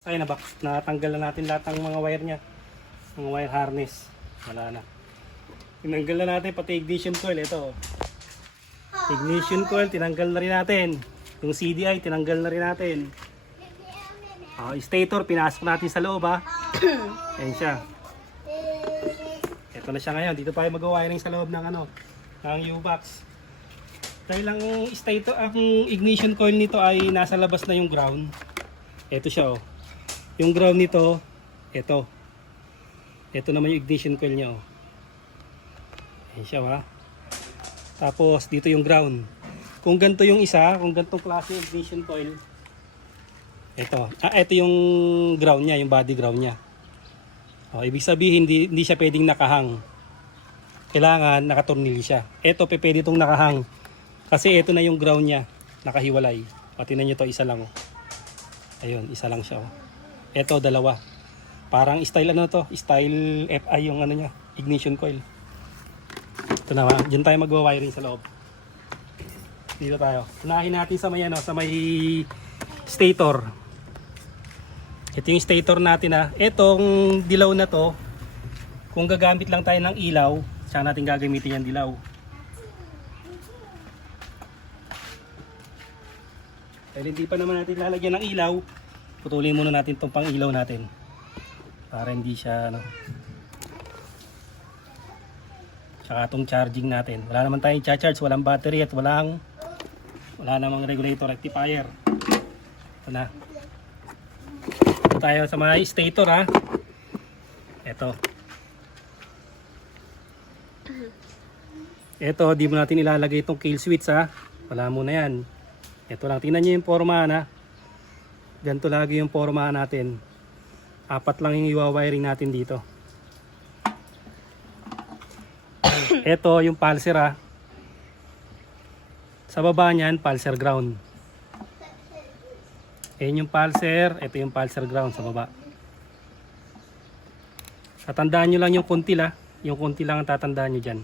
Ay, natanggal na natin lahat ng mga wire niya. Mga wire harness. Wala na. Tinanggal na natin pati ignition coil. Ito. Ignition coil, tinanggal na rin natin. Yung CDI, tinanggal na rin natin. Stator, pinasok natin sa loob ha. Ayan siya. Ito na siya ngayon. Dito pa tayo mag-wiring sa loob ng ng U-box. Dahil ang stator, ang ignition coil nito ay nasa labas na yung ground. Ito siya oh. Yung ground nito, ito. Ito naman yung ignition coil niya oh. Ayan siya ha. Tapos dito yung ground. Kung ganito yung isa, kung ganitong klase yung ignition coil, ito yung ground niya, yung body ground niya. Ibig sabihin hindi siya pwedeng nakahang. Kailangan nakatornilyo siya. Ito pwede itong nakahang. Kasi ito na yung ground niya, nakahiwalay. Tingnan niyo to, isa lang oh. Ayun, isa lang siya oh. Ito dalawa. Parang style style FI yung niya, ignition coil. Ito na, diyan tayo magwa-wiring sa loob. Dito tayo. Unahin natin sa may sa may stator. Ito yung stator natin ha. Etong dilaw na to, kung gagamit lang tayo ng ilaw, saan natin gagamitin yung dilaw? Dahil hindi pa naman natin lalagyan ng ilaw, putulin muna natin itong pang ilaw natin. Para hindi siya Tsaka itong charging natin. Wala naman tayong charge, walang battery at wala namang regulator rectifier. Ito na. Ito tayo sa mga stator ha. Ito, di mo natin ilalagay itong kill switch ha. Wala muna yan. Ito lang, tingnan nyo yung forma na. Ganito lagi yung forma natin. 4 lang yung iwa-wiring natin dito. Ito yung pulser ha. Sa baba niyan, pulser ground. Ayan yung pulser, ito yung pulser ground sa baba. Tatandaan nyo lang yung kuntil ha. Yung kuntil lang ang tatandaan nyo dyan.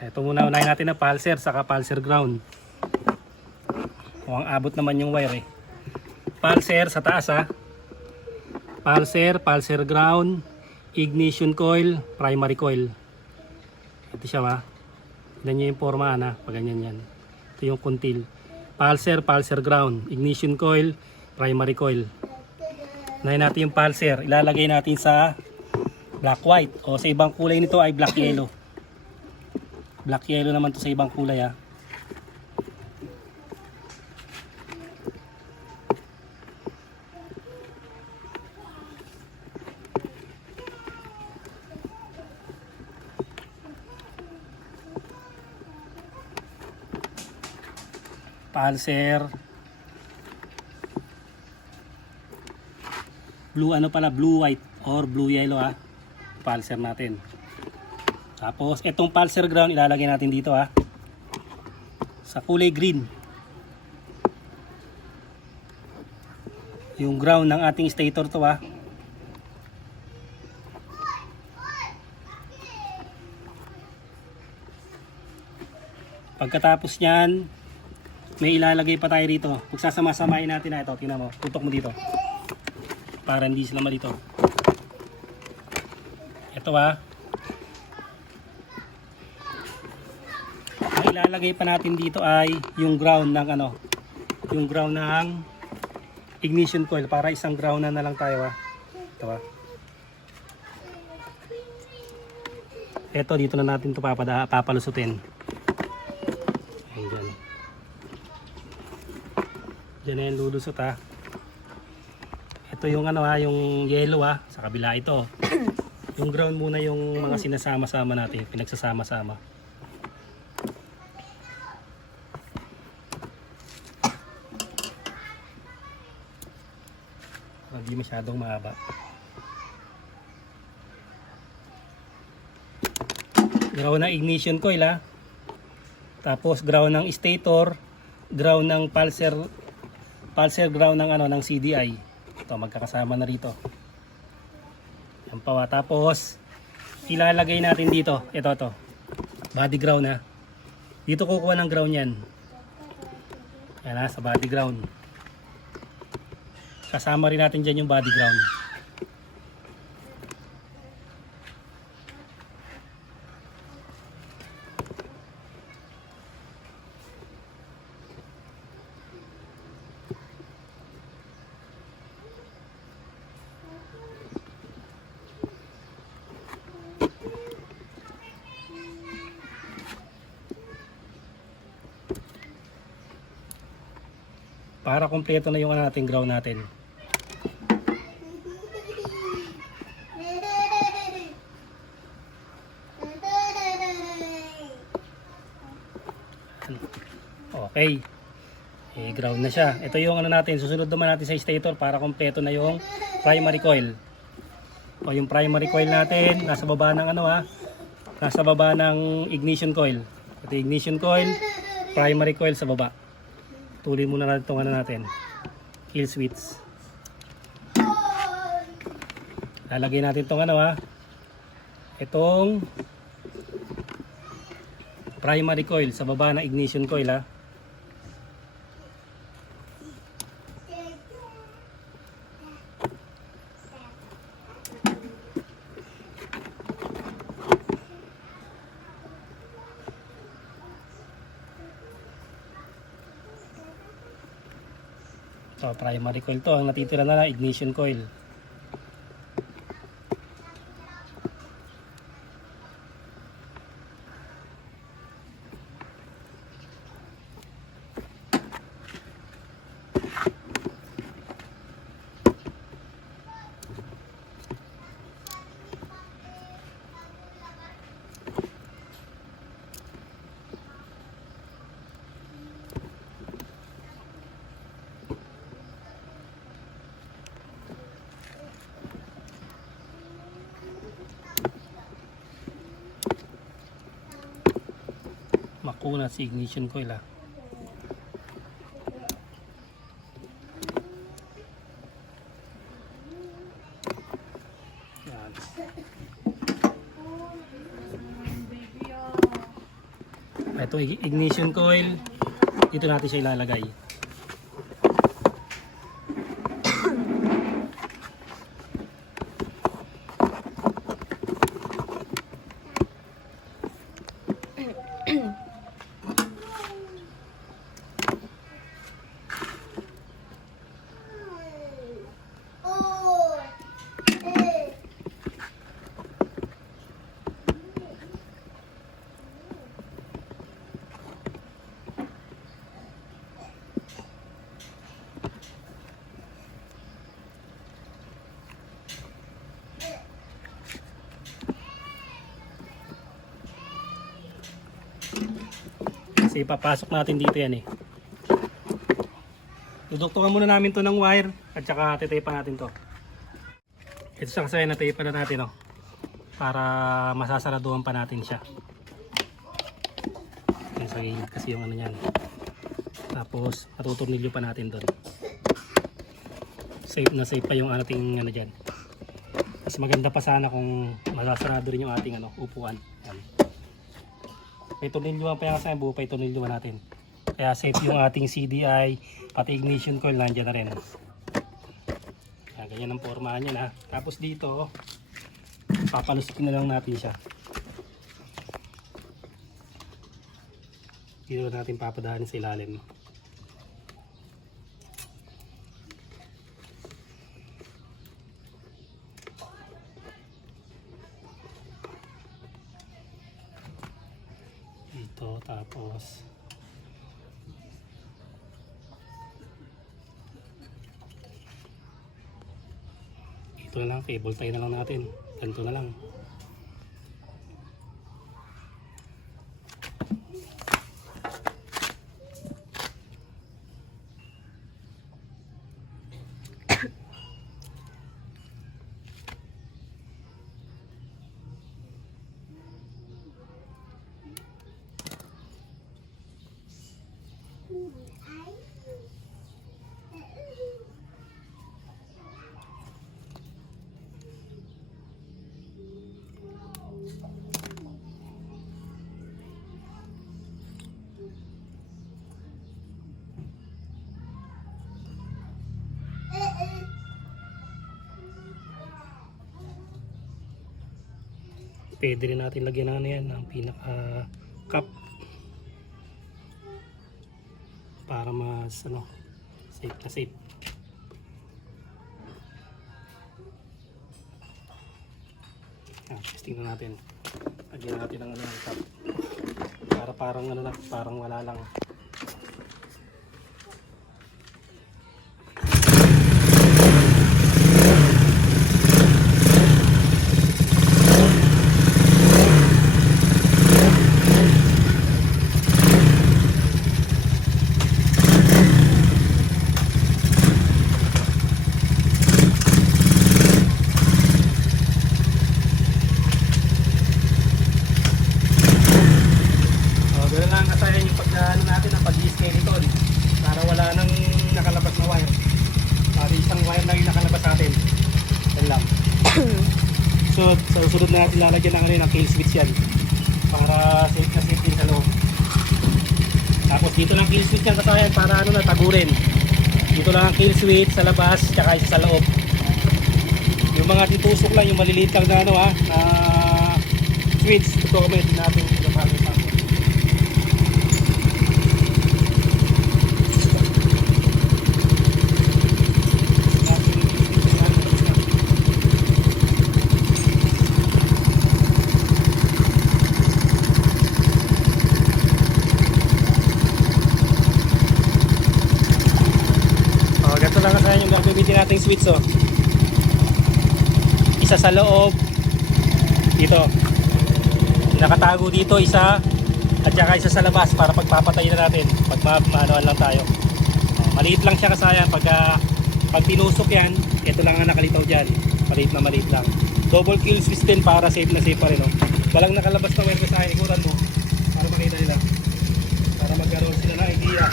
Ito muna, unahin natin na pulser, saka pulser ground. Ang abot naman yung wire eh. Pulser sa taas ha. Pulser ground, ignition coil, primary coil. Ito siya ha. Ganyan yung forma na, pag ganyan yan. Ito yung kuntil. Pulser ground, ignition coil, primary coil. Unahin natin yung pulser, ilalagay natin sa black white o sa ibang kulay nito ay black yellow. Black yellow naman to sa ibang kulay ha. Pulser blue white or blue yellow ha. Pulser natin. Tapos itong pulser ground ilalagay natin dito ha. Sa kulay green. Yung ground ng ating stator to ha. Pagkatapos niyan, may ilalagay pa tayo rito. Pagsasama-samahin natin na ito. Tingnan mo, tutok mo dito. Para hindi sila malito. Ito ha. Ang ilalagay pa natin dito ay yung ground ng yung ground ng ignition coil. Para isang ground na lang tayo ha. Ito ha. Ito dito na natin ito papalusutin. Diyan na yung lulusot ha. Ito yung yung yellow ha. Sa kabila ito. Yung ground muna yung mga sinasama-sama natin. Pinagsasama-sama. Hindi masyadong mahaba. Ground ng ignition coil ha. Tapos ground ng stator. Ground ng pulser ground ng CDI. Ito magkakasama na rito. Yan pa. Tapos ilalagay natin dito. Ito. Body ground ha. Dito kukuha ng ground yan. Yan ha, sa body ground. Kasama rin natin dyan yung body ground. Para kumpleto na yung ating ground natin. Okay. Ground na siya. Ito yung ano natin. Susunod naman natin sa stator para kumpleto na yung primary coil. O yung primary coil natin nasa baba ng nasa baba ng ignition coil. Ito yung ignition coil, primary coil sa baba. Tuloy muna natin itong natin. Kill switch. Lalagay natin itong itong primary coil sa baba ng ignition coil So, primary coil to. Ang natitira na lang, ignition coil. Makuna si ignition coil Yan. Ito ignition coil, dito natin siya ilalagay. Kasi ipapasok natin dito yan Duduktungan muna namin to ng wire at saka titaypan natin to. Ito sa kasaya nataypan na natin para masasaraduhan pa natin siya. Yung sa gilid kasi yung niyan. Tapos matuturnilyo pa natin doon. Safe na safe pa yung ating dyan. Mas maganda pa sana kung masasarado rin yung ating upuan. Yan. May tornilyo pa yung kasaya, buo pa yung tornilyo natin. Kaya safe yung ating CDI, pati ignition coil nandiyan na rin. Kaya ganyan ang pormahan yan Tapos dito, papalusin na lang natin siya. Dito natin papadahan sa ilalim. Dito tapos ito na lang, cable tie na lang natin. Ganito na lang. Pwede rin natin lagyan na yan ng pinaka cup para mas ano, safe na safe. Testing na natin. Lagyan natin ng ano, cup para parang ano lang, parang wala lang. Skeleton para wala nang nakalabas na wire, para isang wire lang yung nakalabas natin. Yan lang. So sa susunod na natin lalagyan ng, ng kill switch yan para safe na safe din sa loob. Tapos dito lang kill switch yan kasayan para ano na tagurin. Dito lang ang kill switch sa labas tsaka isa sa loob. Yung mga titusok lang, yung maliliit lang na ano na switch, ito kami natin lang kasayan yung gagamitin nating switch. Isa sa loob dito, nakatago dito isa, at saka isa sa labas para pagpapatayin na natin pag maanoan lang tayo. Maliit lang siya kasayan. Pag tinusok yan, ito lang ang nakalitaw dyan, maliit lang. Double kill switch din para safe na safe pa rin. Walang nakalabas na wire kasayan, ikutan mo para makita nila, para magkaroon sila ng idea